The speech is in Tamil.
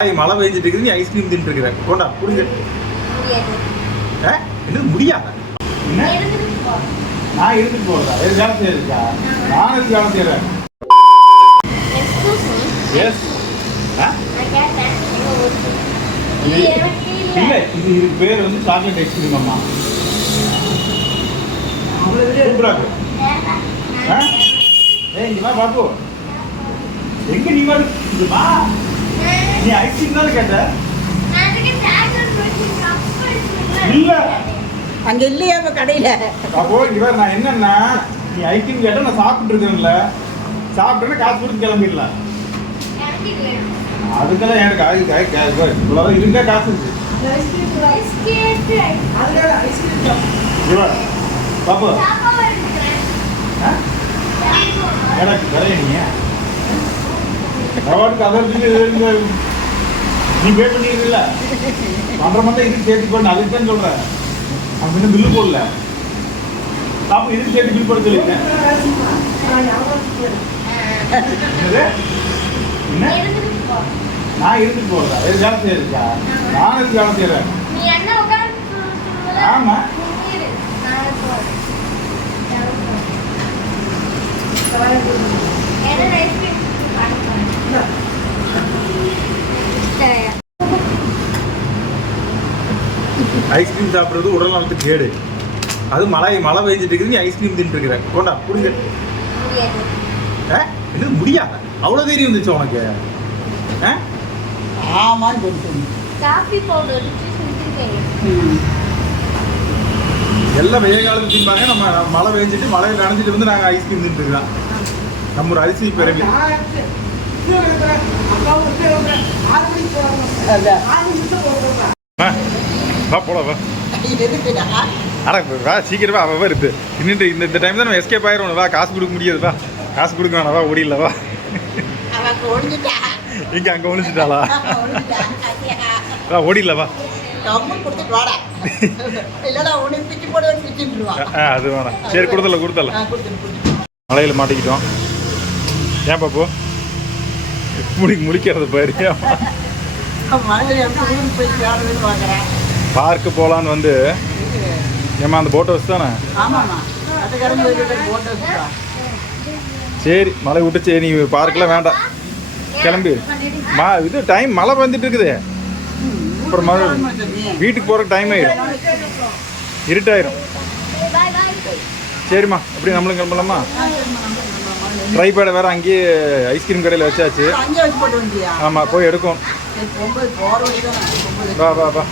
மழை பெஞ்சிட்டு இருக்குது, நீ ஐஸ்கிரீம் தின்ட்டு இருக்கிற. கொண்டா புரிஞ்சு என்ன முடியாத நான் இருந்துட்டு போறதா வேலை செய்யறா நான் வேலை செய்யறேன். இல்ல இது பேர் வந்து சாக்லேட் ஐஸ்கிரீம் அம்மா. சூப்பரா இருக்கு. இங்க வா பாப்பு, எங்க நீ வா, இங்க வா. நீ ஐஸ்கிரீம் தான் கேட்ட? இல்ல அங்க இல்லையா கடையில. அப்போ இங்க வேற நான் என்னன்னா, நீ ஐஸ்கிரீம் கேட்ட நான் சாப்பிட்டு இருக்கேன்ல, சாப்பிட்டேன்னா காசு கொடுத்து கிளம்பிடலாம். அதுக்கெல்லாம் எனக்கு இவ்வளவு இருந்தா காசு இருக்கு. பாப்பா எனக்கு கரையணியா நீ பே பண்ணிருக்கல பண்ற மட்டும் இதுக்கு சேர்த்து பண்ண, அதுக்கு தான் சொல்றேன். அவன் இன்னும் பில்லு போடல. பாப்பா இதுக்கு சேர்த்து பில் போட சொல்லிருக்கேன். என்ன நான் இருந்துட்டு போறதா வேலை செய்யறா? நான் எதுக்கு வேலை செய்யறேன்? ஆமா ஐஸ்கிரீம் சாப்பிட்றது உடல் நலத்துக்கு கேடு. அது மழை பெஞ்சிட்டு இருக்குது, நீ ஐஸ்கிரீம் தின்ட்டு இருக்கிற. கொண்டா புரிஞ்சு என்ன முடியாத அவ்வளோ தைரியம் இருந்துச்சு உனக்கு? எல்லாம் வெயில் காலத்து தின்பாங்க. நம்ம மழை பெஞ்சிட்டு மழையில் நனைஞ்சிட்டு வந்து நாங்கள் ஐஸ்கிரீம் தின்ட்டு இருக்கிறோம். நம்ம ஒரு அரிசி பிறகு வா போல வா. அட வா சீக்கிரமா அவ வருது. இன்னும் இந்த டைம் தான் நம்ம எஸ்கேப் ஆயிரும். வா காசு கொடுக்க முடியாது. வா காசு கொடுக்க வேணாம். வா ஓடிடல வா. இங்க அங்க ஒழிச்சிட்டாளா? வா ஓடிடல வா. அது வேணாம். சரி கொடுத்தல மழையில மாட்டிக்கிட்டோம். ஏன் பாப்போ முழிக்கிறது பாரு. பார்க்கு போகலான்னு வந்து ஏமா அந்த போட் ஹவுஸ் தானே? சரி மழை விட்டுச்சு, நீ பார்க்கெலாம் வேண்டாம் கிளம்பி. இது டைம் மழை வந்துட்டு இருக்குது. அப்புறம் மழை வீட்டுக்கு போகிறக்கு டைம் ஆயிடும், இருட்டாயிரும். சரிம்மா அப்படி நம்மளும் கிளம்பலாமா? ட்ரைபேடை வேறு அங்கேயே ஐஸ்கிரீம் கடையில் வச்சாச்சு. ஆமாம் போய் எடுக்கும். வா வா வா.